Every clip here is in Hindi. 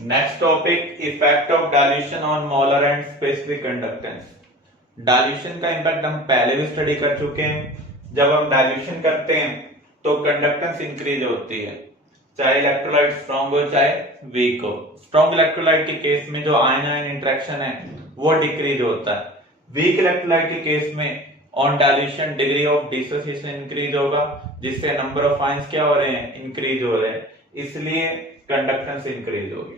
Next topic effect of dilution on molar and specific conductance. Dilution का इंपैक्ट हम पहले भी स्टडी कर चुके हैं। जब हम डाइल्यूशन करते हैं तो कंडक्टेंस इंक्रीज होती है, चाहे इलेक्ट्रोलाइट स्ट्रॉन्ग हो चाहे वीक हो। स्ट्रॉन्ग इलेक्ट्रोलाइट के केस में जो आयन आयन इंटरेक्शन है वो डिक्रीज होता है। वीक इलेक्ट्रोलाइट के केस में on dilution degree of dissociation increase होगा, जिससे नंबर ऑफ आयंस क्या हो रहे हैं, इंक्रीज हो रहे हैं, इसलिए कंडक्टेंस इंक्रीज होगी।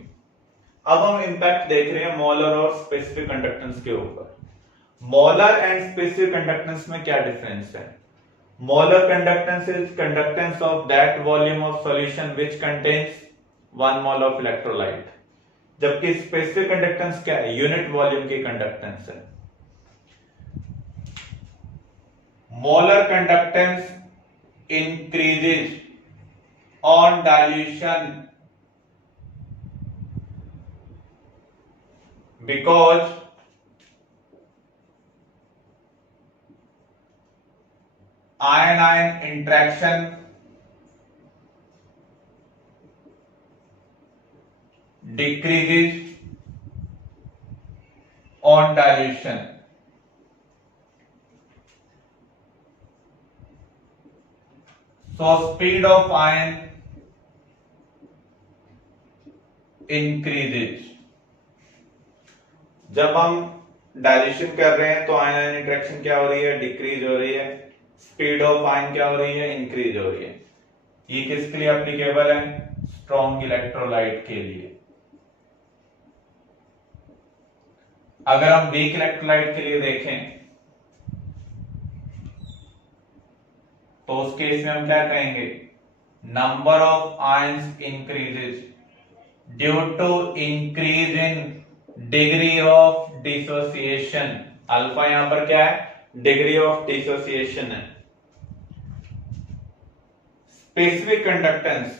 अब हम इंपैक्ट देख रहे हैं मोलर और स्पेसिफिक कंडक्टेंस के ऊपर। मोलर एंड स्पेसिफिक कंडक्टेंस में क्या डिफरेंस है? Molar conductance is conductance of that volume of solution which contains 1 mole of electrolyte, जबकि स्पेसिफिक कंडक्टेंस क्या है? यूनिट वॉल्यूम की कंडक्टेंस है। Molar conductance increases on dilution because ion-ion interaction decreases on dilution. So speed of ion increases. जब हम डाइल्यूशन कर रहे हैं तो आयन आयन इंटरेक्शन क्या हो रही है? डिक्रीज हो रही है। स्पीड ऑफ आयन क्या हो रही है? इंक्रीज हो रही है। ये किसके लिए एप्लीकेबल है? स्ट्रॉन्ग इलेक्ट्रोलाइट के लिए। अगर हम वीक इलेक्ट्रोलाइट के लिए देखें तो उस केस में हम क्या कहेंगे? Number of ions increases due to increase in degree of dissociation. Alpha यहां पर क्या है? डिग्री ऑफ डिसोसिएशन है। स्पेसिफिक कंडक्टेंस,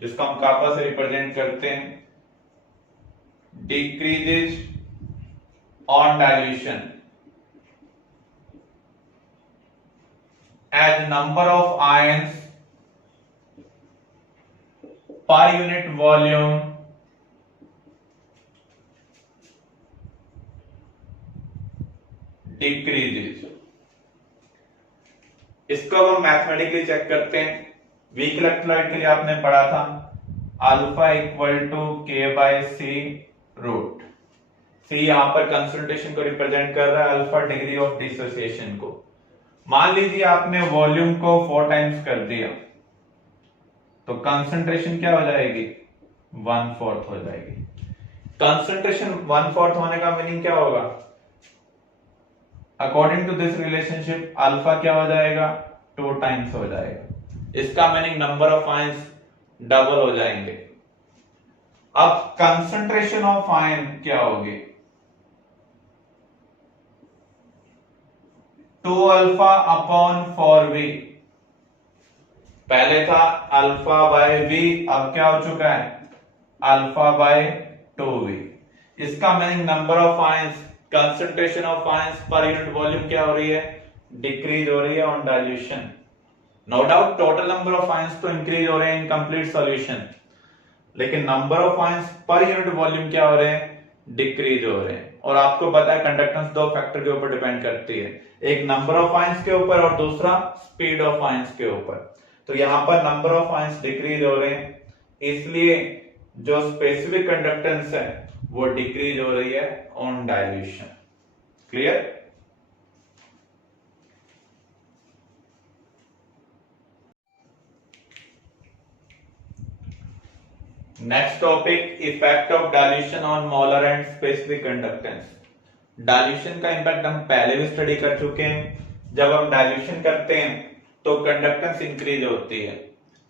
जिसको हम कापा से रिप्रेजेंट करते हैं, decreases on dilution as number of ions per unit volume decreases। इसको अब हम मैथमेटिकली चेक करते हैं। वीक इलेक्ट्रोलाइट के लिए आपने पढ़ा था अल्फा इक्वल टू के बाय सी रूट। सी यहां पर कंसंट्रेशन को रिप्रेजेंट कर रहा है, अल्फा डिग्री ऑफ डिसोसिएशन को। मान लीजिए आपने वॉल्यूम को 4 टाइम्स कर दिया तो कंसंट्रेशन क्या हो जाएगी? 1/4 हो जाएगी। कंसंट्रेशन 1/4 होने का मीनिंग क्या होगा? According to this relationship alpha क्या हो जाएगा? 2 टाइम्स हो जाएगा। इसका meaning number of ions double हो जाएंगे। अब कंसंट्रेशन ऑफ आयन क्या होगी? 2 अल्फा अपॉन 4v। पहले था अल्फा बाय v, अब क्या हो चुका है? Alpha by 2v। इसका meaning number of ions, concentration of ions per unit volume क्या हो रही है? डिक्रीज हो रही है on dilution. No doubt total number of ions तो इंक्रीज हो रहे हैं इन कंप्लीट सॉल्यूशन, लेकिन number of ions per unit volume क्या हो रहे हैं? डिक्रीज हो रहे हैं। और आपको पता है कंडक्टेंस 2 फैक्टर के ऊपर डिपेंड करती है, एक नंबर ऑफ आयंस के ऊपर और दूसरा स्पीड ऑफ आयंस के ऊपर। तो यहां पर नंबर ऑफ आयंस डिक्रीज हो रहे हैं, इसलिए जो स्पेसिफिक कंडक्टेंस है वो डिक्रीज हो रही है on dilution. Clear? Next topic effect of dilution on molar and specific conductance. Dilution का इंपैक्ट हम पहले भी स्टडी कर चुके हैं। जब हम डाइल्यूशन करते हैं तो कंडक्टेंस इंक्रीज होती है,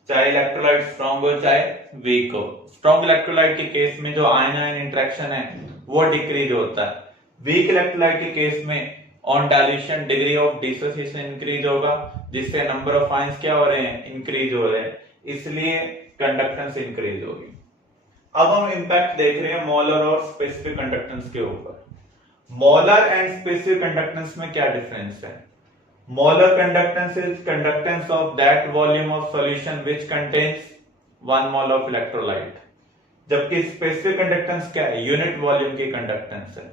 चाहे इलेक्ट्रोलाइट स्ट्रॉन्ग हो चाहे वीक हो। स्ट्रॉन्ग इलेक्ट्रोलाइट के केस में जो आयन आयन इंटरेक्शन है वो डिक्रीज होता है। वीक इलेक्ट्रोलाइट के केस में on dilution degree of dissociation increase होगा, जिससे नंबर ऑफ आयंस क्या हो रहे हैं? इंक्रीज हो रहे हैं, इसलिए कंडक्टेंस इंक्रीज होगी। अब हम इंपैक्ट देख रहे हैं मोलर और स्पेसिफिक कंडक्टेंस के ऊपर। मोलर एंड स्पेसिफिक कंडक्टेंस में क्या डिफरेंस है? Molar conductance is conductance of that volume of solution which contains 1 mole of electrolyte, जबकि स्पेसिफिक कंडक्टेंस क्या है, यूनिट वॉल्यूम की कंडक्टेंस है।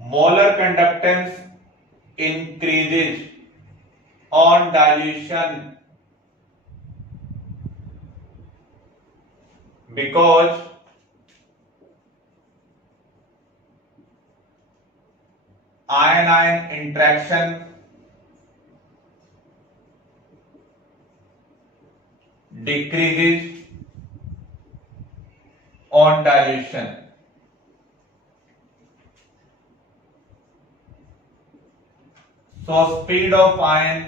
Molar conductance increases on dilution because ion-ion interaction decreases on dilution. So speed of ion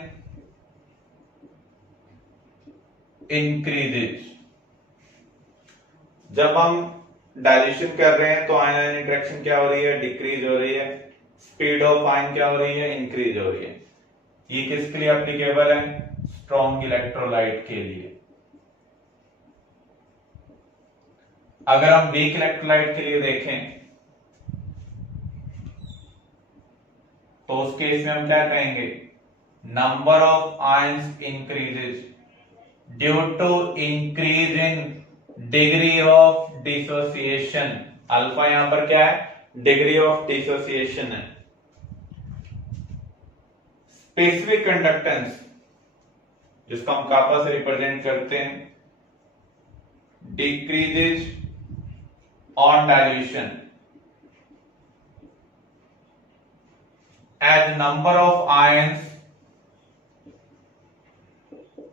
increases. जब हम डायल्यूशन कर रहे हैं तो आयन आयन इंटरेक्शन क्या हो रही है, डिक्रीज हो रही है। स्पीड ऑफ आयन क्या हो रही है, इंक्रीज हो रही है। ये किसके लिए एप्लीकेबल है, स्ट्रॉन्ग इलेक्ट्रोलाइट के लिए। अगर हम वीक इलेक्ट्रोलाइट के लिए देखें तो उस केस में हम क्या कहेंगे, number of ions increases due to increase in degree of dissociation. Alpha यहां पर क्या है, डिग्री ऑफ डिसोसिएशन है। स्पेसिफिक कंडक्टेंस जिसको हम कापा से रिप्रेजेंट करते हैं, decreases on dilution as number of ions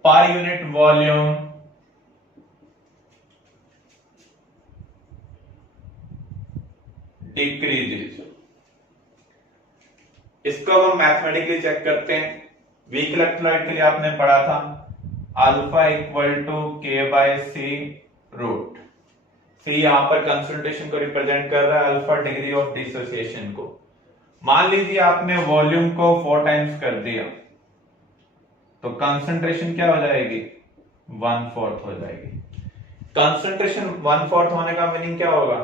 per unit volume decreases। इसको हम मैथमेटिकली चेक करते हैं। वीक इलेक्ट्रोलाइट के लिए आपने पढ़ा था अल्फा इक्वल टू के बाय सी रूट। सी यहां पर कंसंट्रेशन को रिप्रेजेंट कर रहा है, अल्फा डिग्री ऑफ डिसोसिएशन को। मान लीजिए आपने वॉल्यूम को 4 टाइम्स कर दिया तो कंसंट्रेशन क्या हो जाएगी, 1/4 हो जाएगी। कंसंट्रेशन 1/4 होने का मीनिंग क्या होगा,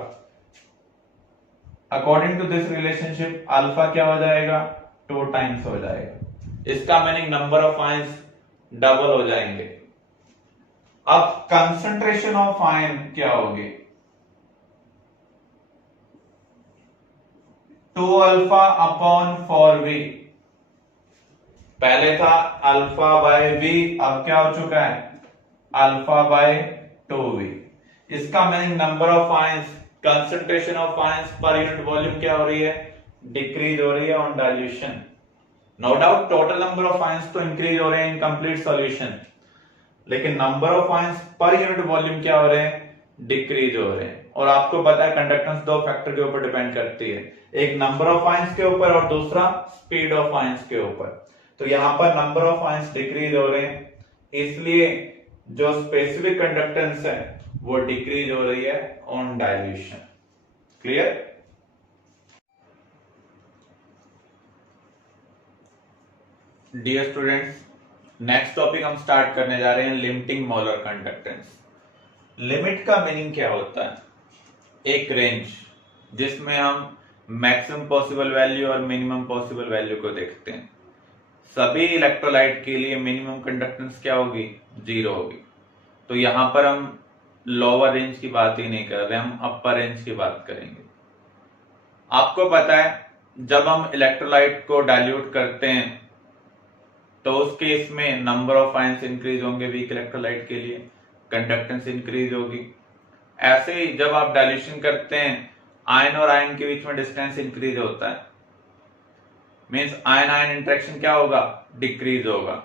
according to this relationship alpha क्या हो जाएगा, 2 टाइम्स हो जाएगा। इसका meaning number of ions double हो जाएंगे। अब कंसंट्रेशन ऑफ आयन क्या होगी, 2 अल्फा अपॉन 4v। पहले था अल्फा बाय v, अब क्या हो चुका है, अल्फा बाय 2v। इसका meaning number of ions, concentration of ions per unit volume क्या हो रही है, डिक्रीज हो रही है on dilution. No doubt total number of ions तो इंक्रीज हो रहे हैं इन कंप्लीट सॉल्यूशन, लेकिन number of ions per unit volume क्या हो रहे हैं, डिक्रीज हो रहे हैं। और आपको पता है कंडक्टेंस 2 फैक्टर के ऊपर डिपेंड करती है, एक नंबर ऑफ आयंस के ऊपर और दूसरा स्पीड ऑफ आयंस के ऊपर। तो यहां पर नंबर ऑफ आयंस डिक्रीज हो रहे हैं, इसलिए जो स्पेसिफिक कंडक्टेंस है वो डिक्रीज हो रही है on dilution. Clear. Dear students, next topic हम स्टार्ट करने जा रहे हैं, लिमिटिंग मोलर कंडक्टेंस। लिमिट का मीनिंग क्या होता है, एक रेंज जिसमें हम मैक्सिमम पॉसिबल वैल्यू और मिनिमम पॉसिबल वैल्यू को देखते हैं। सभी इलेक्ट्रोलाइट के लिए मिनिमम कंडक्टेंस क्या होगी, 0 होगी। तो यहां पर हम लोअर रेंज की बात ही नहीं कर रहे, हम अपर रेंज की बात करेंगे। आपको पता है जब हम इलेक्ट्रोलाइट को डाइल्यूट करते हैं तो उस केस में नंबर ऑफ आयंस इंक्रीज होंगे, वीक इलेक्ट्रोलाइट के लिए कंडक्टेंस इंक्रीज होगी। ऐसे ही जब आप डाइल्यूशन करते हैं आयन और आयन के बीच में डिस्टेंस इंक्रीज होता है, मींस आयन आयन इंटरेक्शन क्या होगा, डिक्रीज होगा।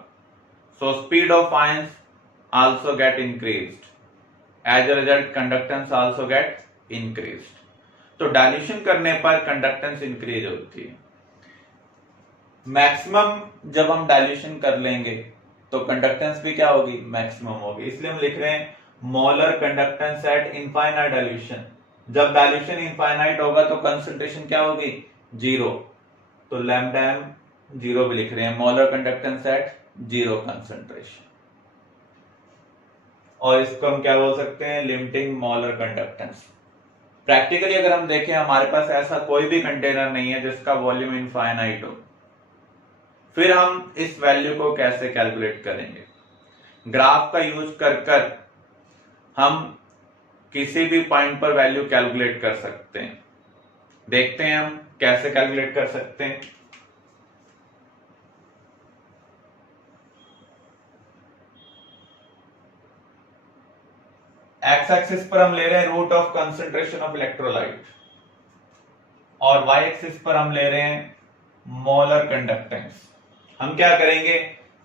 So speed of ions also get increased, as a result conductance also get increased. तो डाइल्यूशन करने पर कंडक्टेंस इंक्रीज होती है। मैक्सिमम जब हम डाइल्यूशन कर लेंगे तो कंडक्टेंस भी क्या होगी, मैक्सिमम होगी। इसलिए हम लिख रहे हैं molar conductance at infinite dilution. जब डाइल्यूशन इनफाइनाइट होगा तो कंसंट्रेशन क्या होगी, 0। तो लैम्डा m 0 भी लिख रहे हैं, मोलर कंडक्टेंस एट 0 कंसंट्रेशन। और इसको हम क्या बोल सकते हैं, लिमिटिंग मोलर कंडक्टेंस। प्रैक्टिकली अगर हम देखें हमारे पास ऐसा कोई भी कंटेनर नहीं है जिसका वॉल्यूम इनफाइनाइट हो, फिर हम इस वैल्यू को कैसे कैलकुलेट करेंगे। ग्राफ का यूज कर हम किसी भी पॉइंट पर वैल्यू कैलकुलेट कर सकते हैं। देखते हैं हम कैसे कैलकुलेट कर सकते हैं। एक्स एक्सिस पर हम ले रहे हैं root of concentration of electrolyte और वाई एक्सिस पर हम ले रहे हैं मोलर कंडक्टेंस। हम क्या करेंगे,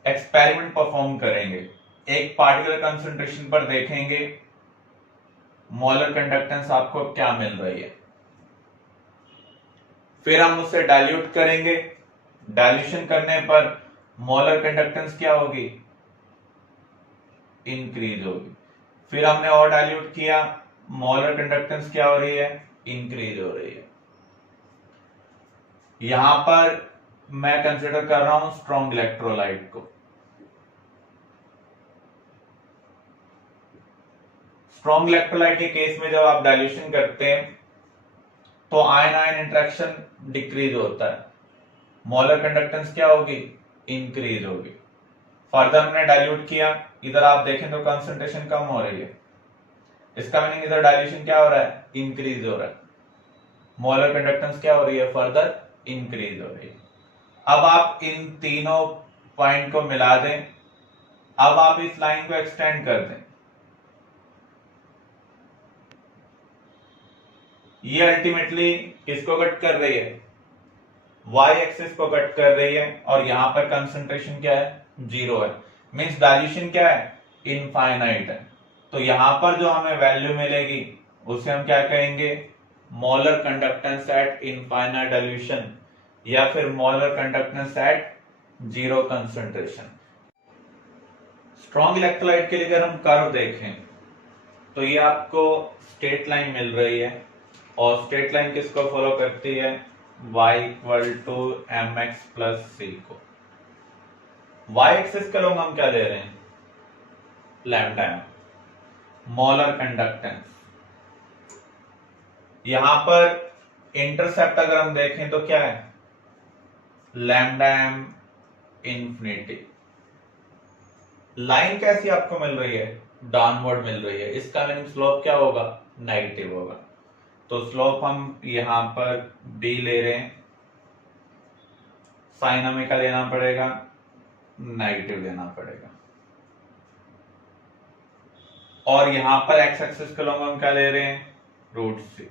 एक्सपेरिमेंट परफॉर्म करेंगे, एक पार्टिकुलर कंसंट्रेशन पर देखेंगे मोलर कंडक्टेंस आपको क्या मिल रही है, फिर हम उसे डाइल्यूट करेंगे। डाइल्यूशन करने पर मोलर कंडक्टेंस क्या होगी, इंक्रीज होगी। फिर हमने और डाइल्यूट किया, मोलर कंडक्टेंस क्या हो रही है, इंक्रीज हो रही है। यहां पर मैं कंसिडर कर रहा हूं स्ट्रॉन्ग इलेक्ट्रोलाइट को। स्ट्रॉन्ग इलेक्ट्रोलाइट के केस में जब आप डाइल्यूशन करते हैं तो आयन आयन इंटरेक्शन डिक्रीज होता है, मोलर कंडक्टेंस क्या होगी, इंक्रीज होगी। फर्दर हमने डाइल्यूट किया, इधर आप देखें तो कंसंट्रेशन कम हो रही है, इसका मीनिंग इधर डाइल्यूशन क्या हो रहा है, इंक्रीज हो रहा है। मोलर कंडक्टेंस क्या हो रही है, फर्दर इंक्रीज हो रही है। अब आप इन तीनों पॉइंट को मिला दें, अब आप इस लाइन को एक्सटेंड कर दें। ये अल्टीमेटली किसको कट कर रही है, वाई एक्सिस को कट कर रही है और यहां पर कंसंट्रेशन क्या है, 0 है। मींस डाइल्यूशन क्या है, इनफाइनाइट है। तो यहां पर जो हमें वैल्यू मिलेगी उसे हम क्या कहेंगे, molar conductance at infinite dilution या फिर molar conductance at 0 concentration. Strong electrolyte के लिए अगर हम कर्व देखें तो ये आपको स्ट्रेट लाइन मिल रही है और स्ट्रेट लाइन किसको फॉलो करती है, y equal to mx plus c को। y एक्सिस का लोग हम क्या ले रहे हैं, लैम्डा एम, मोलर कंडक्टेंस। यहां पर इंटरसेप्ट अगर हम देखें तो क्या है, लैम्डा एम इंफिनिटी। लाइन कैसी आपको मिल रही है, डाउनवर्ड मिल रही है, इसका मीनिंग स्लोप क्या होगा, नेगेटिव होगा। तो स्लोप हम यहां पर b ले रहे हैं, साइन हमें क्या लेना पड़ेगा, नेगेटिव लेना पड़ेगा। और यहां पर x एक्सिस का लॉन्ग हम क्या ले रहे हैं, रूट सी।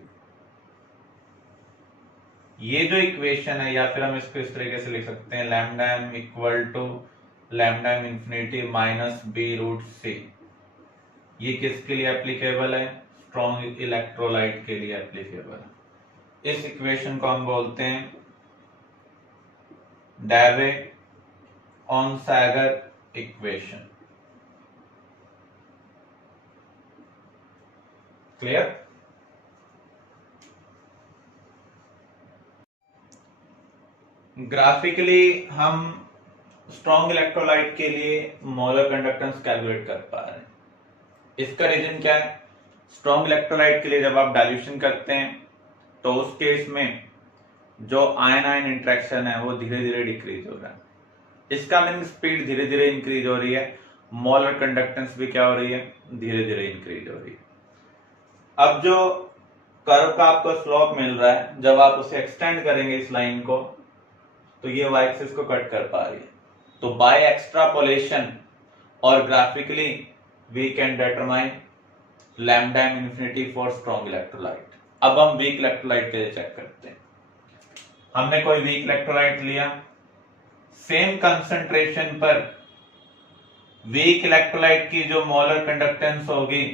ये जो इक्वेशन है, या फिर हम इसको इस तरीके से लिख सकते हैं, lambda m equal to lambda M infinity minus b root c. ये किसके लिए एप्लीकेबल है, स्ट्रॉन्ग इलेक्ट्रोलाइट के लिए एप्लीकेबल है। इस इक्वेशन को हम बोलते हैं डायवे-ऑन-सैगर इक्वेशन। क्लियर। ग्राफिकली हम स्ट्रॉन्ग इलेक्ट्रोलाइट के लिए मोलर कंडक्टेंस कैलकुलेट कर पा रहे हैं। इसका रीजन क्या है, स्ट्रॉन्ग इलेक्ट्रोलाइट के लिए जब आप डाइल्यूशन करते हैं तो उस केस में जो आयन आयन इंटरेक्शन है वो धीरे धीरे डिक्रीज हो रहा है, इसका मीनिंग स्पीड धीरे धीरे इंक्रीज हो रही है, मोलर कंडक्टेंस भी क्या हो रही है, धीरे धीरे इंक्रीज हो रही है। अब जो कर्व का आपको स्लोप मिल रहा है, जब आप उसे एक्सटेंड करेंगे इस लाइन को तो ये वाई एक्सिस को कट कर पा रही है। तो बाय एक्सट्रापोलेशन और graphically we can determine lambda M infinity for strong electrolyte. अब हम वीक इलेक्ट्रोलाइट के लिए चेक करते हैं। हमने कोई वीक इलेक्ट्रोलाइट लिया, सेम कंसंट्रेशन पर वीक इलेक्ट्रोलाइट की जो मोलर कंडक्टेंस होगी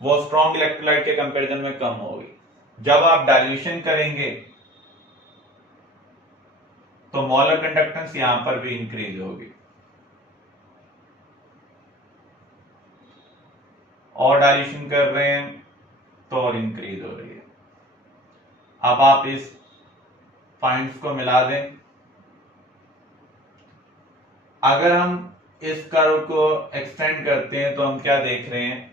वो स्ट्रॉन्ग इलेक्ट्रोलाइट के कंपैरिजन में कम होगी। जब आप डाइल्यूशन करेंगे तो मोलर कंडक्टेंस यहां पर भी इंक्रीज होगी और डाइल्यूशन कर रहे हैं तो और इंक्रीज हो रही है। अब आप इस पॉइंट्स को मिला दें, अगर हम इस कर्व को एक्सटेंड करते हैं तो हम क्या देख रहे हैं,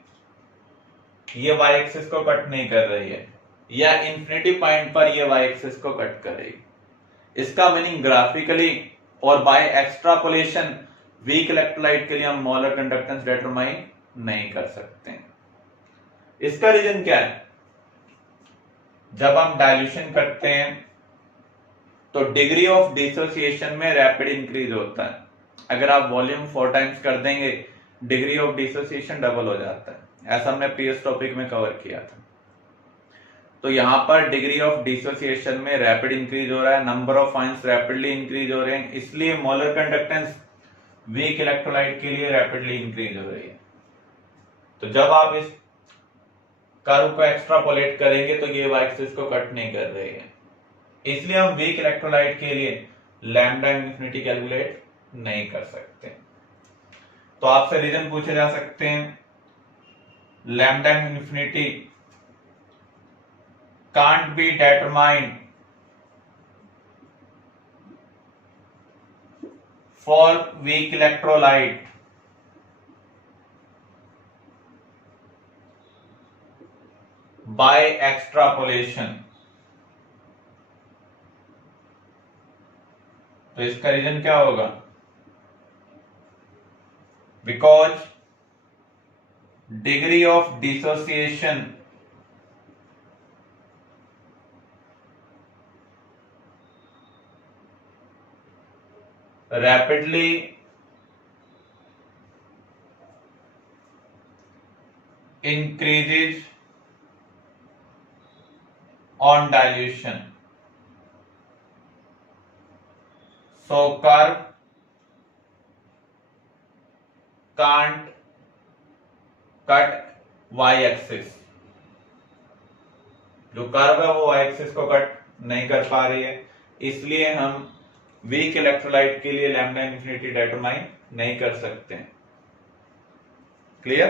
ये y एक्सिस को कट नहीं कर रही है या इंफिनिटी पॉइंट पर ये y एक्सिस को कट करेगी। इसका मीनिंग ग्राफिकली और बाय एक्सट्रापोलेशन वीक इलेक्ट्रोलाइट के लिए हम मोलर कंडक्टेंस डिटरमाइन नहीं कर सकते। इसका रीजन क्या है? जब हम डाइल्यूशन करते हैं तो डिग्री ऑफ डिसोसिएशन में रैपिड इंक्रीज होता है। अगर आप वॉल्यूम 4 टाइम्स कर देंगे, डिग्री ऑफ डिसोसिएशन डबल हो जाता है। ऐसा हमने प्रीवियस टॉपिक में कवर किया था। तो यहां पर डिग्री ऑफ डिसोसिएशन में रैपिड इंक्रीज हो रहा है, number of ions rapidly increase हो रहे हैं, इसलिए मोलर कंडक्टेंस वीक इलेक्ट्रोलाइट के लिए रैपिडली इंक्रीज हो रही है। तो जब आप इस कर्व को एक्स्ट्रापोलेट करेंगे तो ये वाई एक्सिस को कट नहीं कर रही है, इसलिए हम वीक इलेक्ट्रोलाइट के लिए लैम्डा इन्फिनिटी कैलकुलेट नहीं कर सकते। तो आपसे रीजन पूछे जा सकते हैं, lambda infinity can't be determined for weak electrolyte by extrapolation। तो इसका रीजन क्या होगा? Because degree of dissociation rapidly increases on dilution, so curve can't cut y axis। जो कर्व है वो y एक्सिस को कट नहीं कर पा रही है, इसलिए हम वीक इलेक्ट्रोलाइट के लिए लैम्डा इन्फिनिटी डिटरमाइन नहीं कर सकते। Clear?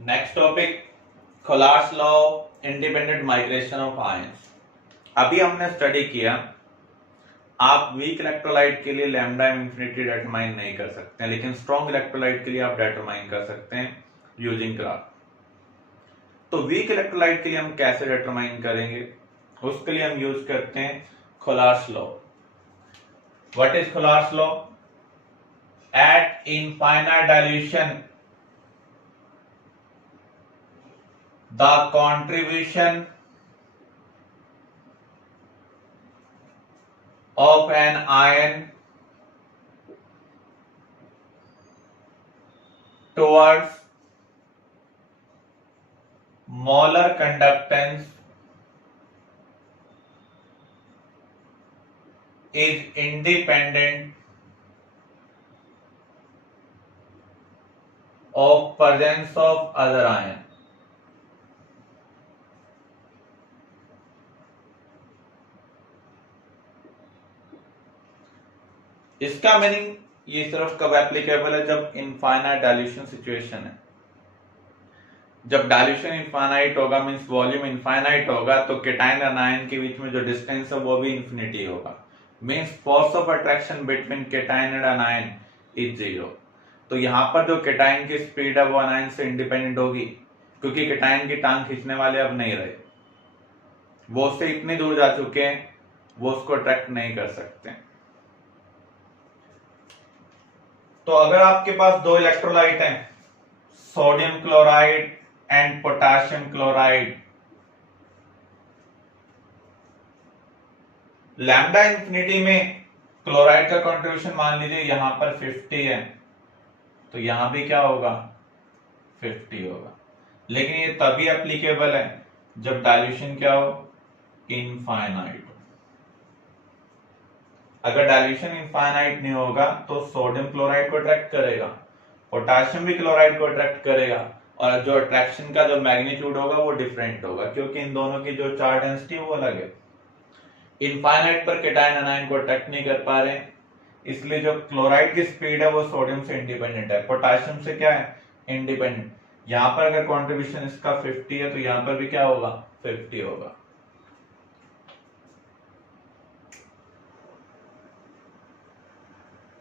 Next topic, Kohlrausch's law, independent migration of ions. अभी हमने स्टडी किया आप वीक इलेक्ट्रोलाइट के लिए लैम्डा इन्फिनिटी डिटरमाइन नहीं कर सकते, लेकिन स्ट्रॉन्ग इलेक्ट्रोलाइट के लिए आप डिटरमाइन कर सकते हैं यूजिंग ग्राफ। तो वीक इलेक्ट्रोलाइट के लिए हम कैसे डिटरमाइन करेंगे? उसके लिए हम यूज करते हैं Kohlrausch's law. What is Kohlrausch's law? At infinite dilution the contribution of an ion towards molar conductance is independent of presence of other ion। इसका मीनिंग ये सिर्फ कब एप्लीकेबल है? जब इनफाइनाइट डाइल्यूशन सिचुएशन है। जब डाइल्यूशन इनफाइनाइट होगा मींस वॉल्यूम इनफाइनाइट होगा, तो केटाइन और आयन के बीच में जो डिस्टेंस है वो भी इन्फिनिटी होगा, means force of attraction between cation and ion is zero. तो यहां पर जो केटाइन की स्पीड है वो आयन से इंडिपेंडेंट होगी, क्योंकि केटाइन की टांग खींचने वाले अब नहीं रहे, वो उससे इतनी दूर जा चुके हैं वो उसको अट्रैक्ट नहीं कर सकते। तो अगर आपके पास दो इलेक्ट्रोलाइट हैं, sodium chloride and potassium chloride, lambda infinity में क्लोराइड का कंट्रीब्यूशन मान लीजिए यहां पर 50 है, तो यहां भी क्या होगा? 50 होगा। लेकिन ये तभी एप्लीकेबल है जब डाइल्यूशन क्या हो? इनफाइनाइट। अगर डाइल्यूशन इनफाइनाइट नहीं होगा तो सोडियम क्लोराइड को अट्रैक्ट करेगा, पोटेशियम भी क्लोराइड को अट्रैक्ट करेगा, और जो अट्रैक्शन का जो मैग्नीट्यूड होगा वो डिफरेंट होगा, क्योंकि इन दोनों की जो चार्ज डेंसिटी वो अलग है। इनफाइनाइट पर केटाइन एनायन को अट्रैक्ट नहीं कर पा रहे, इसलिए जो क्लोराइड की स्पीड है वो सोडियम से इंडिपेंडेंट है, पोटेशियम से क्या है? इंडिपेंडेंट। यहां पर अगर कॉन्ट्रीब्यूशन इसका 50 है तो यहां पर भी क्या होगा? 50 होगा।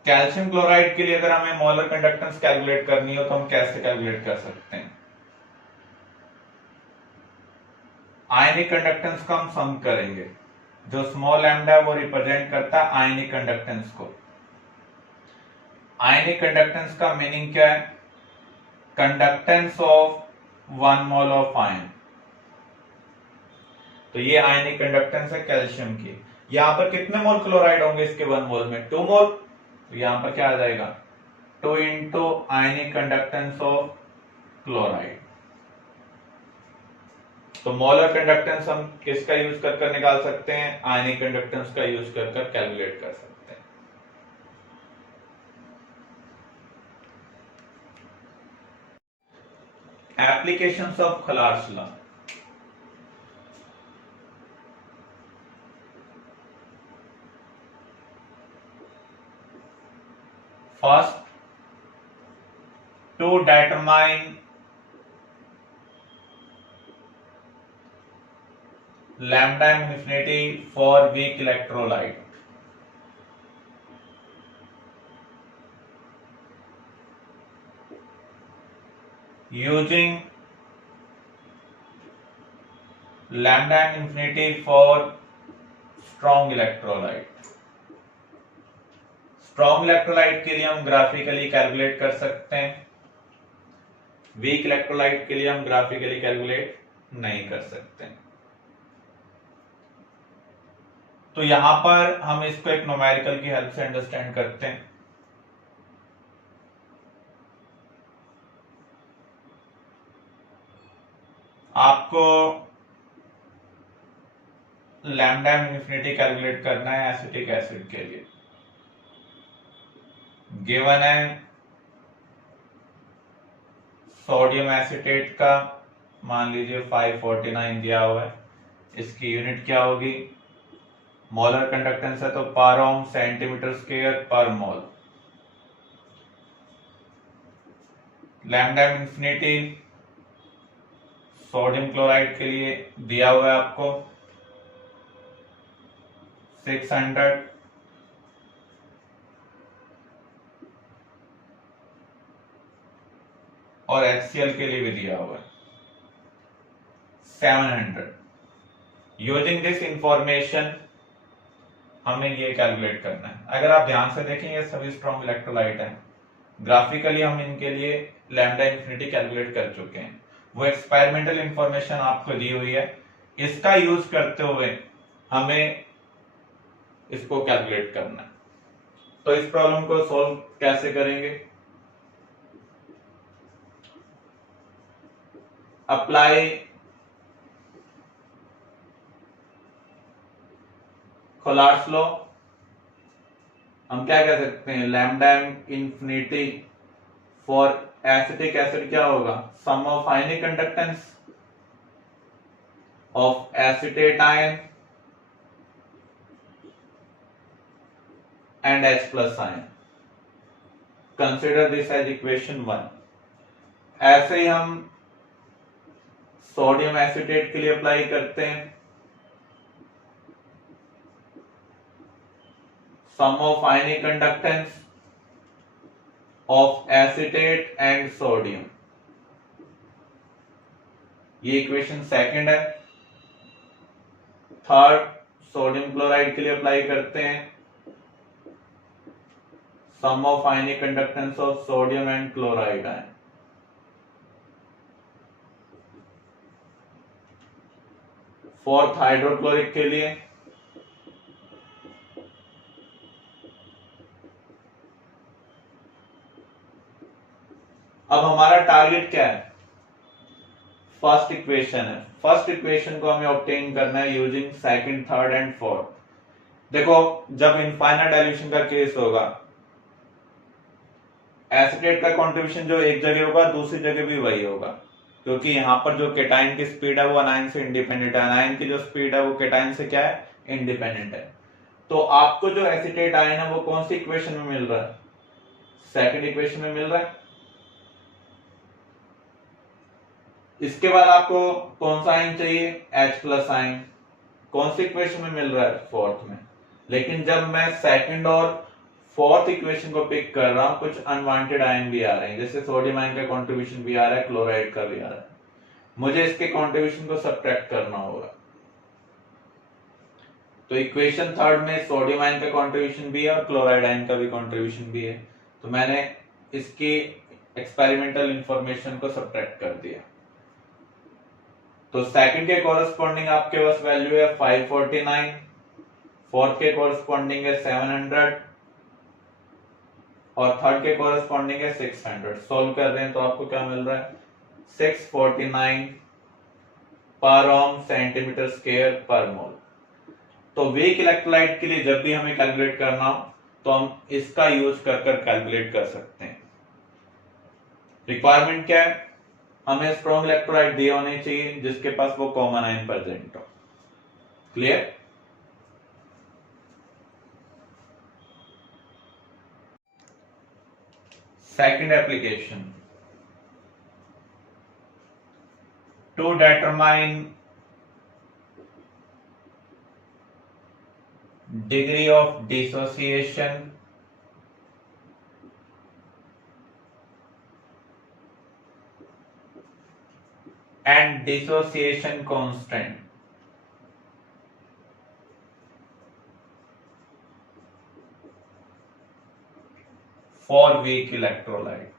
कैल्शियम क्लोराइड के लिए अगर हमें मोलर कंडक्टेंस कैलकुलेट करनी हो तो हम कैसे कैलकुलेट कर सकते हैं? आयनिक कंडक्टेंस का हम सम करेंगे। जो स्मॉल लैम्डा है वो रिप्रेजेंट करता है आयनिक कंडक्टेंस को। आयनिक कंडक्टेंस का मीनिंग क्या है? Conductance of 1 mole of ion. तो ये आयनिक कंडक्टेंस है कैल्शियम की। यहां पर कितने मोल क्लोराइड होंगे इसके 1 मोल में? 2 मोल। तो यहां पर क्या आ जाएगा? 2 into ionic conductance of chloride. तो मोलर कंडक्टेंस हम किसका यूज कर निकाल सकते हैं? आयनिक कंडक्टेंस का यूज कर कैलकुलेट कर सकते हैं। Applications of Kohlrausch's law. First, to determine lambda infinity for weak electrolyte, using lambda infinity for strong electrolyte. Strong electrolyte के लिए हम ग्राफिकली कैलकुलेट कर सकते हैं, वीक इलेक्ट्रोलाइट के लिए हम ग्राफिकली कैलकुलेट नहीं कर सकते। तो यहां पर हम इसको एक न्यूमेरिकल की हेल्प से अंडरस्टैंड करते हैं। आपको लैम्डा इन्फिनिटी कैलकुलेट करना है एसिटिक एसिड के लिए। गिवन है सोडियम एसीटेट का, मान लीजिए 549 दिया हुआ है, इसकी यूनिट क्या होगी? मोलर कंडक्टेंस है तो पर ओम सेंटीमीटर स्क्वायर पर मोल। लैम्डा इन्फिनिटी सोडियम क्लोराइड के लिए दिया हुआ है आपको 600, और HCl के लिए भी दिया हुआ है 700। यूजिंग दिस इंफॉर्मेशन हमें ये कैलकुलेट करना है। अगर आप ध्यान से देखें ये सभी स्ट्रॉन्ग इलेक्ट्रोलाइट हैं, ग्राफिकली हम इनके लिए लैम्डा इन्फिनिटी कैलकुलेट कर चुके हैं। वो एक्सपेरिमेंटल इंफॉर्मेशन आपको दी हुई है, इसका यूज करते हुए हमें इसको कैलकुलेट करना है। तो इस प्रॉब्लम को सॉल्व कैसे करेंगे? Apply Kohlrausch's law. हम क्या कह सकते हैं? Lambda infinity for acetic acid क्या होगा? Sum of ionic conductance of acetate ion and H plus ion. Consider this as equation 1। ऐसे ही हम सोडियम एसीटेट के लिए अप्लाई करते हैं, sum of ionic conductance of acetate and sodium. ये इक्वेशन सेकंड है। थर्ड, सोडियम क्लोराइड के लिए अप्लाई करते हैं, sum of ionic conductance of sodium and chloride ion. Fourth, hydrochloric के लिए अब हमारा टारगेट क्या है? फर्स्ट इक्वेशन है। फर्स्ट इक्वेशन को हमें ऑब्टेन करना है using second, third and fourth. देखो जब इनफाइनाइट डाइल्यूशन का केस होगा, एसिटेट का कंट्रीब्यूशन जो एक जगह होगा दूसरी जगह भी वही होगा, क्योंकि यहाँ पर जो केटाइन की स्पीड है वो अनायन से इंडिपेंडेंट है, अनायन की जो स्पीड है वो केटाइन से क्या है? इंडिपेंडेंट है। तो आपको जो एसिटेट आयन है वो कौन सी इक्वेशन में मिल रहा है? सेकंड इक्वेशन में मिल रहा है। इसके बाद आपको कौन सा आयन चाहिए? H plus ion. कौन सी इक्वेशन में मिल रहा है? फोर्थ में। लेकिन जब मैं सेकंड और फोर्थ इक्वेशन को पिक कर रहा हूं, कुछ अनवांटेड आयन भी आ रहे हैं, जैसे सोडियम आयन का कंट्रीब्यूशन भी आ रहा है, क्लोराइड का भी आ रहा है। मुझे इसके कंट्रीब्यूशन को सब्ट्रैक्ट करना होगा। तो इक्वेशन थर्ड में सोडियम आयन का कंट्रीब्यूशन भी है और क्लोराइड आयन का भी कंट्रीब्यूशन भी है, तो मैंने इसकी एक्सपेरिमेंटल इंफॉर्मेशन को सब्ट्रैक्ट कर दिया। तो सेकंड के कॉरेस्पॉन्डिंग आपके पास वैल्यू है 549, फोर्थ के कॉरेस्पॉन्डिंग है 700 और थर्ड के कॉरेस्पॉन्डिंग है 600। सॉल्व कर रहे हैं तो आपको क्या मिल रहा है 649 पर ओम सेंटीमीटर स्क्वायर पर मोल। तो वीक इलेक्ट्रोलाइट के लिए जब भी हमें कैलकुलेट करना हो तो हम इसका यूज कर कैलकुलेट कर सकते हैं। रिक्वायरमेंट क्या है, हमें स्ट्रॉन्ग इलेक्ट्रोलाइट दिए होने चाहिए जिसके पास वो कॉमन आयन प्रेजेंट हो। Clear? Second application, to determine degree of dissociation and dissociation constant for weak electrolyte।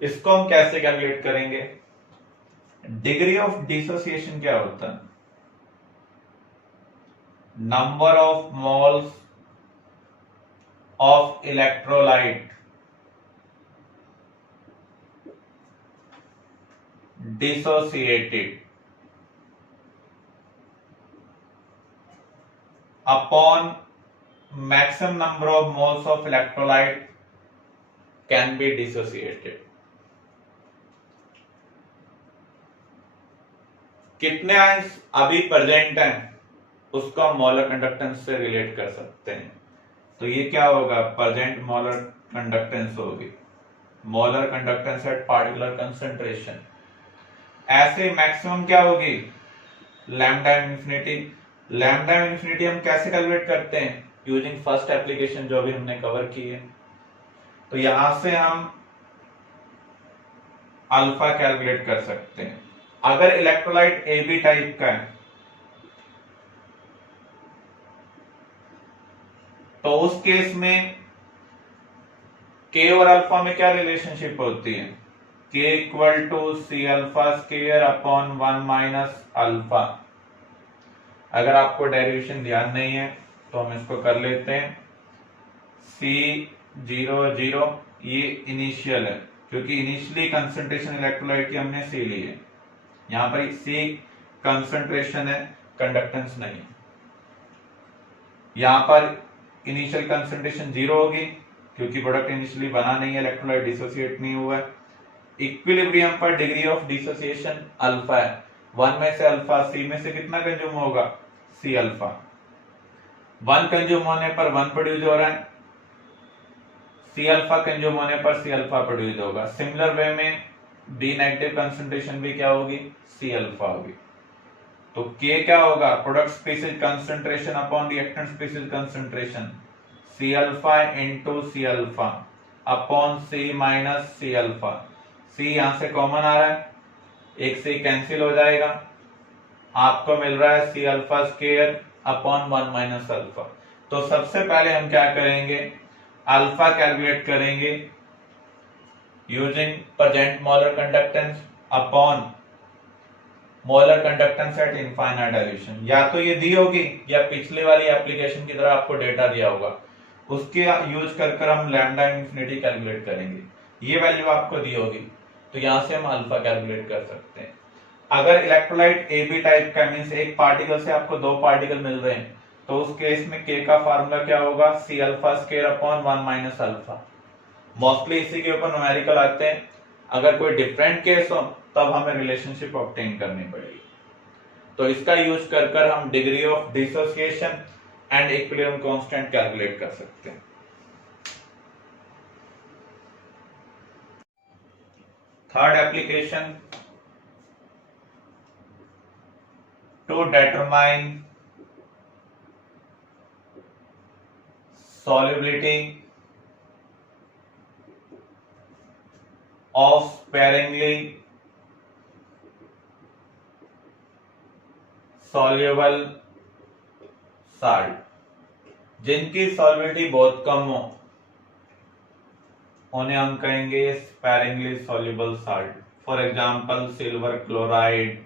इसको हम कैसे कैलकुलेट करेंगे? डिग्री ऑफ डिसोसिएशन क्या होता है? Number of moles of electrolyte dissociated upon maximum number of moles of electrolyte can be dissociated। कितने आयंस अभी प्रेजेंट हैं उसको हम मोलर कंडक्टेंस से रिलेट कर सकते हैं। तो ये क्या होगा, प्रेजेंट मोलर कंडक्टेंस होगी, molar conductance eight particular concentration. ऐसे मैक्सिमम क्या होगी, लैम्डा इन्फिनिटी। लैम्डा इन्फिनिटी हम कैसे कैलकुलेट करते हैं, यूजिंग फर्स्ट एप्लीकेशन जो भी हमने कवर की है। तो यहां से हम अल्फा कैलकुलेट कर सकते हैं। अगर इलेक्ट्रोलाइट ए बी टाइप का है तो उस केस में के और अल्फा में क्या रिलेशनशिप होती है, के equal to c alpha square upon 1 minus alpha. अगर आपको डेरिवेशन ध्यान नहीं है तो हम इसको कर लेते हैं। C00 ये इनिशियल है क्योंकि इनिशियली कंसंट्रेशन इलेक्ट्रोलाइट की हमने सी ली है। यहां पर सी कंसंट्रेशन है, कंडक्टेंस नहीं। यहां पर इनिशियल कंसंट्रेशन 0 होगी क्योंकि प्रोडक्ट इनिशियली बना नहीं है, इलेक्ट्रोलाइट डिसोसिएट नहीं हुआ है। इक्विलिब्रियम पर डिग्री ऑफ डिसोसिएशन अल्फा है, 1 में से अल्फा सी में से कितना कंज्यूम होगा, सी अल्फा। 1 कंज्यूम होने पर 1 प्रोड्यूस हो रहा है, सी अल्फा कंज्यूम होने पर सी अल्फा प्रोड्यूस होगा। सिमिलर वे में डी नेगेटिव कंसंट्रेशन भी क्या होगी, सी अल्फा होगी। तो K क्या होगा, product species concentration upon reactant species concentration, c alpha into c alpha upon c minus c alpha. C यहां से कॉमन आ रहा है, एक से कैंसिल हो जाएगा, आपको मिल रहा है c alpha square upon 1 minus alpha. तो सबसे पहले हम क्या करेंगे, अल्फा कैलकुलेट करेंगे using present molar conductance upon molar conductance at infinite dilution. या तो ये दी होगी या पिछले वाली एप्लीकेशन की तरह आपको डेटा दिया होगा, उसके यूज कर हम लैम्डा इन्फिनिटी कैलकुलेट करेंगे। ये वैल्यू आपको दी होगी तो यहां से हम अल्फा कैलकुलेट कर सकते हैं। अगर इलेक्ट्रोलाइट ए बी टाइप का मींस एक पार्टिकल से आपको 2 पार्टिकल मिल रहे हैं तो उस केस में के का फार्मूला क्या होगा, c alpha square upon 1 minus alpha. Mostly इसी के ऊपर न्यूमेरिकल आते हैं। अगर कोई डिफरेंट केस हो तब हमें रिलेशनशिप ऑब्टेन करनी पड़ेगी। तो इसका यूज कर हम degree of dissociation and equilibrium constant calculate कर सकते हैं। Third application, to determine solubility of sparingly soluble salt, जिनकी सॉल्युबिलिटी बहुत कम हो उन्हें हम कहेंगे sparingly soluble salt. For example silver chloride,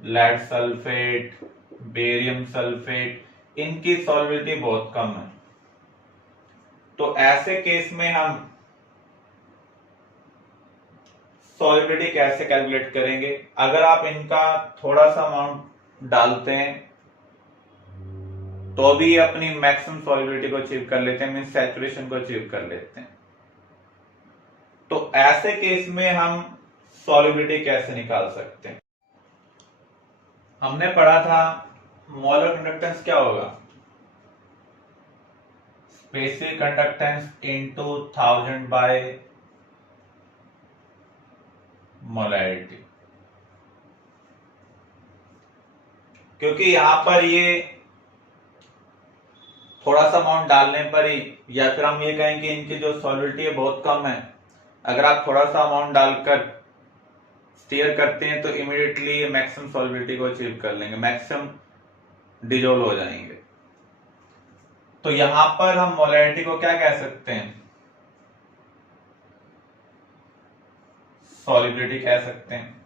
lead sulphate, barium sulphate, इनकी सॉल्युबिलिटी बहुत कम है। तो ऐसे केस में हम सॉल्युबिलिटी कैसे कैलकुलेट करेंगे? अगर आप इनका थोड़ा सा अमाउंट डालते हैं तो भी अपनी मैक्सिमम सॉल्युबिलिटी को अचीव कर लेते हैं, मीन सैचुरेशन को अचीव कर लेते हैं। तो ऐसे केस में हम सॉल्युबिलिटी कैसे निकाल सकते हैं? हमने पढ़ा था मोलर कंडक्टेंस क्या होगा, specific conductance into 1000 by molarity. क्योंकि यहां पर ये थोड़ा सा अमाउंट डालने पर ही, या फिर हम ये कहें कि इनकी जो सॉल्युबिलिटी है बहुत कम है, अगर आप थोड़ा सा अमाउंट डालकर स्टीयर करते हैं तो इमीडिएटली ये मैक्सिमम सॉल्युबिलिटी को अचीव कर लेंगे, मैक्सिमम डिजोल्व हो जाएंगे। तो यहां पर हम मोलैरिटी को क्या कह सकते हैं, सॉल्युबिलिटी कह सकते हैं।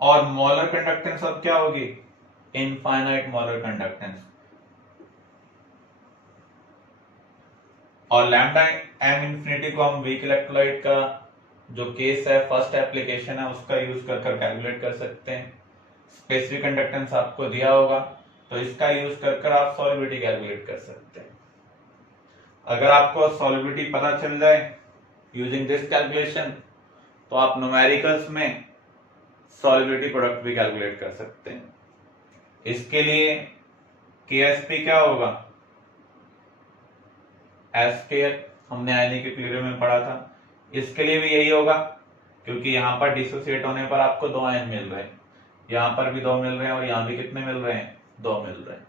और मोलर कंडक्टेंस अब क्या होगी, इनफाइनाइट मोलर कंडक्टेंस। और लैम्डा एम इंफिनिटी को हम वीक इलेक्ट्रोलाइट का जो केस है, फर्स्ट एप्लीकेशन है, उसका यूज कर कैलकुलेट कर सकते हैं। स्पेसिफिक कंडक्टेंस आपको दिया होगा तो इसका यूज कर आप सॉल्युबिलिटी कैलकुलेट कर सकते हैं। अगर आपको सॉल्युबिलिटी पता चल जाए यूजिंग दिस कैलकुलेशन तो आप न्यूमेरिकल्स में सॉल्युबिलिटी प्रोडक्ट भी कैलकुलेट कर सकते हैं। इसके लिए KSP क्या होगा, एस स्क्वायर, हमने आयनिक इक्विलिब्रियम में पढ़ा था। इसके लिए भी यही होगा, क्योंकि यहां पर डिसोसिएट होने पर आपको 2 आयन मिल रहे हैं, यहां पर भी 2 मिल रहे हैं और यहां भी कितने मिल रहे हैं, 2 मिल रहे हैं।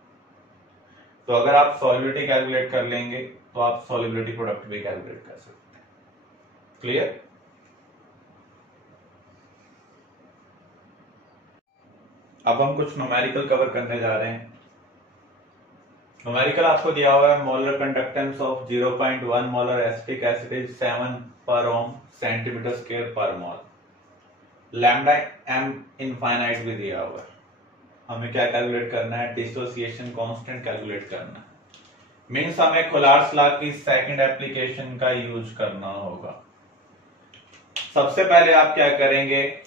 तो अगर आप सॉल्युबिलिटी कैलकुलेट कर लेंगे तो आप सॉल्युबिलिटी प्रोडक्ट भी कैलकुलेट कर सकते हैं। क्लियर? अब हम कुछ न्यूमेरिकल कवर करने जा रहे हैं। न्यूमेरिकल आपको दिया हुआ है, molar conductance of 0.1 molar acetic acid is 7 पर ओम सेंटीमीटर स्क्वायर पर मोल। लैम्डा एम इनफाइनाइट भी दिया हुआ है। हमें क्या कैलकुलेट करना है, डिसोसिएशन कांस्टेंट कैलकुलेट करना है। मीन्स हमें कोलार्स लॉ की सेकंड एप्लीकेशन का यूज करना होगा। सबसे पहले आप क्या करेंगे,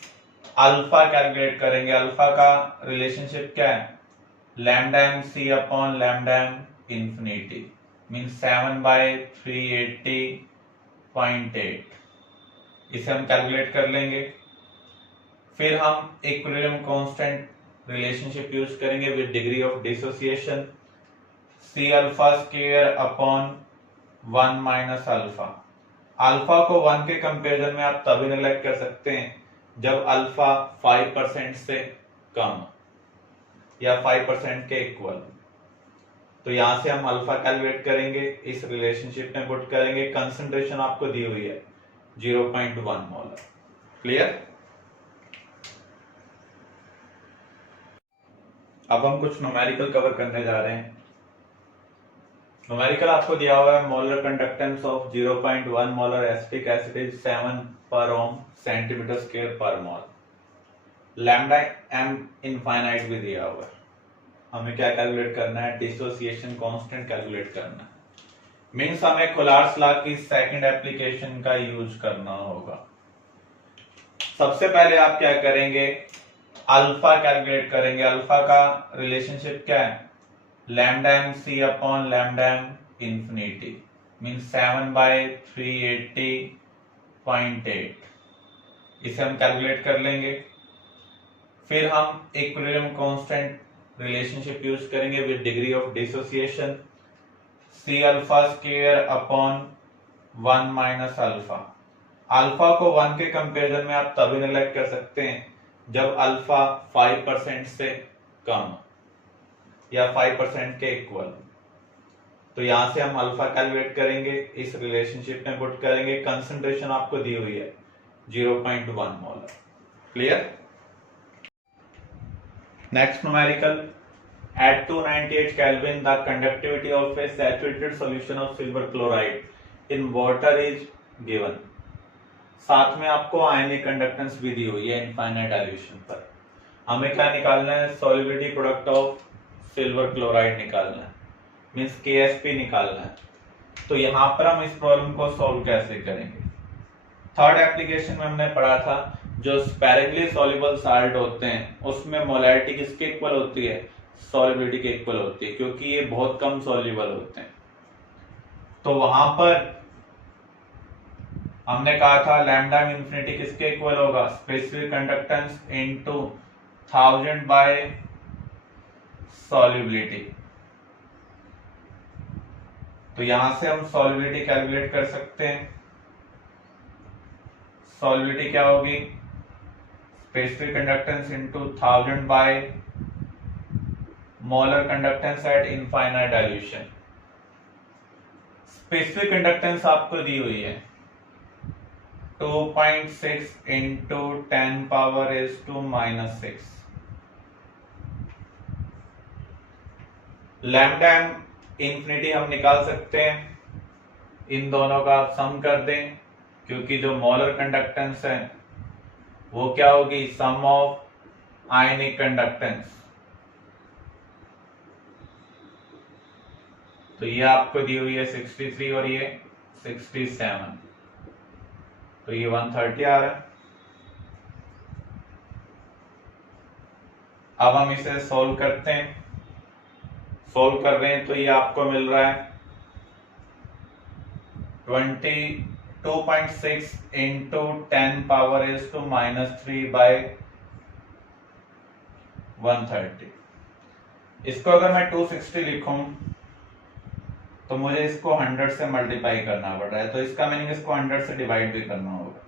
अल्फा कैलकुलेट करेंगे। अल्फा का रिलेशनशिप क्या है, lambda M C upon lambda M infinity, mean 7/380.8। इसे हम कैलकुलेट कर लेंगे। फिर हम इक्विलिब्रियम कांस्टेंट रिलेशनशिप यूज करेंगे with degree of dissociation, C alpha square upon 1 minus alpha. Alpha को 1 के कंपेरिजन में आप तभी नेग्लेक्ट कर सकते हैं जब अल्फा 5% से कम या 5% के इक्वल। तो यहां से हम अल्फा कैलकुलेट करेंगे, इस रिलेशनशिप में पुट करेंगे। कंसंट्रेशन आपको दी हुई है 0.1 मोलर। क्लियर? अब हम कुछ न्यूमेरिकल कवर करने जा रहे हैं। न्यूमेरिकल आपको दिया हुआ है, molar conductance of 0.1 molar acetic acid is 7 पर ओम सेंटीमीटर स्क्वायर पर मोल। लैम्डा एम इनफाइनाइट भी दिया हुआ है। हमें क्या कैलकुलेट करना है, डिसोसिएशन कांस्टेंट कैलकुलेट करना है। मीन्स हमें कोलार्स लॉ की सेकंड एप्लीकेशन का यूज करना होगा। सबसे पहले आप क्या करेंगे, अल्फा कैलकुलेट करेंगे। अल्फा का रिलेशनशिप क्या है, lambda M C upon lambda M infinity, mean 7/380.8। इसे हम कैलकुलेट कर लेंगे। फिर हम इक्विलिब्रियम कांस्टेंट रिलेशनशिप यूज करेंगे with degree of dissociation, C alpha square upon 1 minus alpha. Alpha को 1 के कंपेरिजन में आप तभी नेग्लेक्ट कर सकते हैं जब अल्फा 5% से कम या 5% के इक्वल। तो यहां से हम अल्फा कैलकुलेट करेंगे, इस रिलेशनशिप में पुट करेंगे, कंसंट्रेशन आपको दी हुई है 0.1 molar. Clear? Next numerical, at 298 Kelvin the conductivity of a saturated solution of silver chloride in water is given। साथ में आपको आयनिक कंडक्टेंस भी दी हुई है इनफाइनाइट डाइल्यूशन पर। हमें क्या निकालना है? Solubility product of silver chloride निकालना है, मींस KSP निकालना है। तो यहाँ पर हम इस प्रॉब्लम को सॉल्व कैसे करेंगे? थर्ड एप्लीकेशन में हमने पढ़ा था जो स्पैरेंगली सॉल्युबल साल्ट होते हैं उसमें मोलैरिटी किसके इक्वल होती है? सॉल्युबिलिटी के इक्वल होती है, क्योंकि ये बहुत कम सॉल्युबल होते हैं। तो वहां पर हमने कहा था लैम्डा इंफिनिटी किसके इक्वल होगा? Specific conductance into 1000 by solubility. तो यहां से हम सॉल्युबिलिटी कैलकुलेट कर सकते हैं। सॉल्युबिलिटी क्या होगी? Specific conductance into 1000 by molar conductance at infinite dilution. Specific conductance आपको दी हुई है 2.6 इंटू 10⁻⁻⁻⁶। लैम्डा इंफिनिटी हम निकाल सकते हैं, इन दोनों का आप सम कर दें, क्योंकि जो मोलर कंडक्टेंस है वो क्या होगी? सम ऑफ आयनिक कंडक्टेंस। तो ये आपको दी हुई है 63 और ये 67, तो ये 130 आ रहा है। अब हम इसे सॉल्व करते हैं। सॉल्व कर रहे हैं तो ये आपको मिल रहा है 22.6 इंटू 10⁻⁻³ बाय 130। इसको अगर मैं 260 लिखूं तो मुझे इसको 100 से मल्टीप्लाई करना पड़ रहा है, तो इसका मीनिंग इसको 100 से डिवाइड भी करना होगा।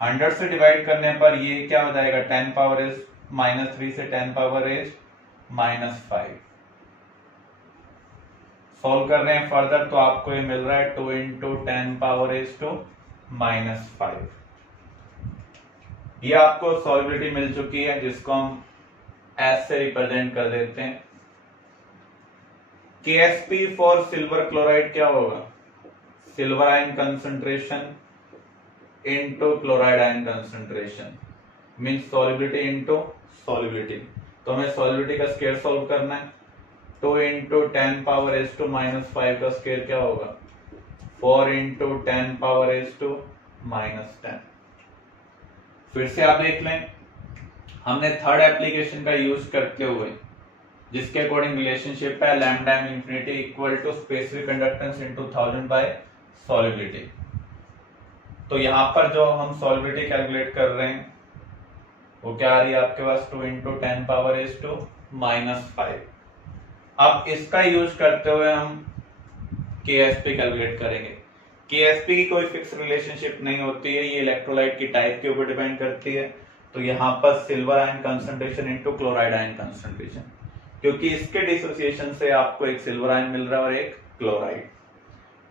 100 से डिवाइड करने पर ये क्या हो जाएगा? 10⁻⁻³ से 10⁻⁻⁵। सॉल्व कर रहे हैं फर्दर तो आपको ये मिल रहा है 2 इंटू 10⁻⁻⁵। ये आपको सॉल्युबिलिटी मिल चुकी है, जिसको हम एस से रिप्रेजेंट कर देते हैं। KSP फॉर सिल्वर क्लोराइड क्या होगा? Silver ion concentration into chloride ion concentration, means solubility into solubility. तो हमें सॉल्युबिलिटी का स्क्वायर सॉल्व करना है। 2 इंटू 10⁻⁻⁵ का स्क्वायर क्या होगा? 4 इंटू 10⁻⁻⁻10। फिर से आप देख लें, हमने थर्ड एप्लीकेशन का यूज करते हुए जिसके अकॉर्डिंग रिलेशनशिप है lambda infinity equal to specific conductance into 1000 by solubility. तो यहां पर जो हम सॉल्युबिलिटी कैलकुलेट कर रहे हैं वो क्या आ रही है आपके पास? 2 इंटू 10⁻⁻⁵। अब इसका यूज करते हुए हम KSP कैलकुलेट करेंगे। KSP की कोई फिक्स रिलेशनशिप नहीं होती है, ये इलेक्ट्रोलाइट की टाइप के ऊपर डिपेंड करती है। तो यहाँ पर silver ion concentration into chloride ion concentration, क्योंकि इसके डिसोसिएशन से आपको एक सिल्वर आयन मिल रहा है और एक क्लोराइड।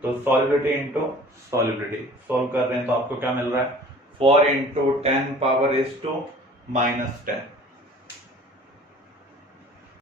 तो सॉल्युबिलिटी इनटू सॉल्युबिलिटी सॉल्व कर रहे हैं तो आपको क्या मिल रहा है? 4 इंटू 10⁻⁻⁻10।